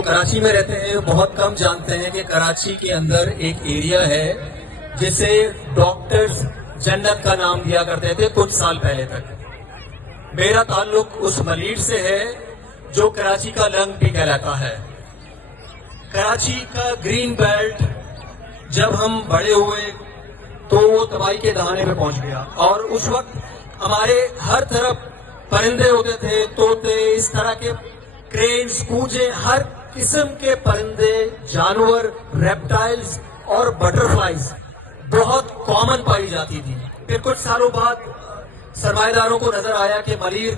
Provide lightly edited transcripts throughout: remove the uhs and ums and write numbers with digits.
جو کراچی میں رہتے ہیں بہت کم جانتے ہیں کہ کراچی کے اندر ایک ایریا ہے جسے ڈاکٹرز جنت کا نام دیا کرتے تھے کچھ سال پہلے تک. میرا تعلق اس ملیر سے ہے جو کراچی کا لنگ بھی کہلاتا ہے. کراچی کا گرین بیلٹ جب ہم بڑے ہوئے تو وہ تباہی کے دہانے پہ پہنچ گیا، اور اس وقت ہمارے ہر طرف پرندے ہوتے تھے، طوطے، اس طرح کے کرینز، کوجے، ہر قسم کے پرندے، جانور، ریپٹائلز اور بٹرفلائز بہت کامن پائی جاتی تھی. پھر کچھ سالوں بعد سرمایہ داروں کو نظر آیا کہ ملیر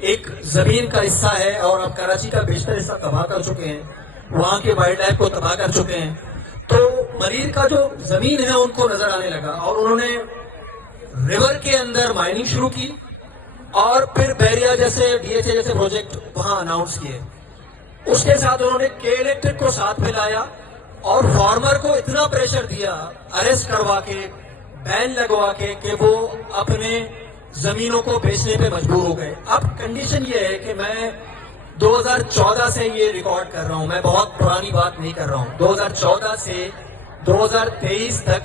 ایک زمین کا حصہ ہے اور اب کراچی کا بیشتر حصہ تباہ کر چکے ہیں، وہاں کے وائلڈ لائف کو تباہ کر چکے ہیں. تو ملیر کا جو زمین ہے ان کو نظر آنے لگا اور انہوں نے ریور کے اندر مائننگ شروع کی، اور پھر بحریہ جیسے ڈی ایچ اے جیسے پروجیکٹ وہاں اناؤنس کیے. اس کے ساتھ انہوں نے کے الیکٹرک کو ساتھ میں لایا اور فارمر کو اتنا پریشر دیا، اریسٹ کروا کے، بین لگوا کے، کہ وہ اپنے زمینوں کو بیچنے پہ مجبور ہو گئے. اب کنڈیشن یہ ہے کہ میں 2014 سے یہ ریکارڈ کر رہا ہوں، میں بہت پرانی بات نہیں کر رہا ہوں. 2014 سے 2023 تک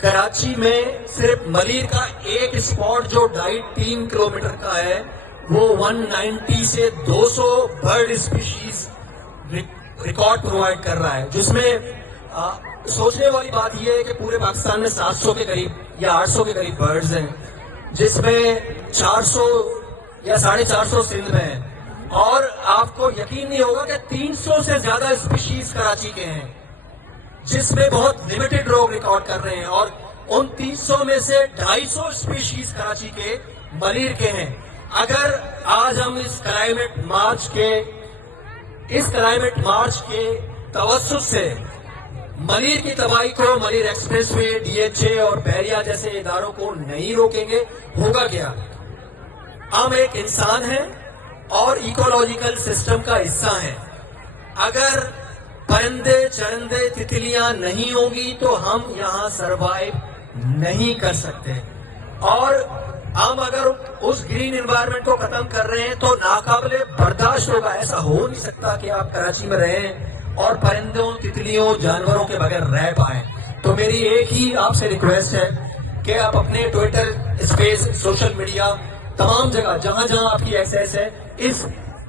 کراچی میں صرف ملیر کا ایک اسپاٹ جو 2.5-3 کلومیٹر کا ہے وہ 190 سے 200 برڈ اسپیشیز ریکارڈ پرووائڈ کر رہا ہے، جس میں سوچنے والی بات یہ ہے کہ پورے پاکستان میں 700 کے قریب یا 800 کے قریب برڈز ہیں، جس میں 400 یا 450 سندھ میں ہیں، اور آپ کو یقین نہیں ہوگا کہ 300 سے زیادہ اسپیشیز کراچی کے ہیں، جس میں بہت لمیٹڈ لوگ ریکارڈ کر رہے ہیں، اور ان 300 میں سے 250 اسپیشیز کراچی کے ملیر کے ہیں. اگر آج ہم اس کلائمیٹ مارچ کے توسط سے ملیر کی تباہی کو، Malir expressway, D H A اور بحریہ جیسے اداروں کو نہیں روکیں گے، ہوگا کیا؟ ہم ایک انسان ہیں اور ایکولوجیکل سسٹم کا حصہ ہیں. اگر پرندے، چرندے، تتلیاں نہیں ہوں گی تو ہم یہاں سروائیو نہیں کر سکتے، اور ہم اگر اس گرین انوائرمنٹ کو ختم کر رہے ہیں تو ناقابل برداشت ہوگا. ایسا ہو نہیں سکتا کہ آپ کراچی میں رہیں اور پرندوں، تتلیوں، جانوروں کے بغیر رہ پائیں. تو میری ایک ہی آپ سے ریکویسٹ ہے کہ آپ اپنے ٹویٹر اسپیس، سوشل میڈیا، تمام جگہ جہاں جہاں آپ کی ایکسیس ہے، اس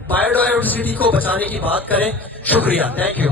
بایو ڈائیورسٹی کو بچانے کی بات کریں. شکریہ، تھینک یو.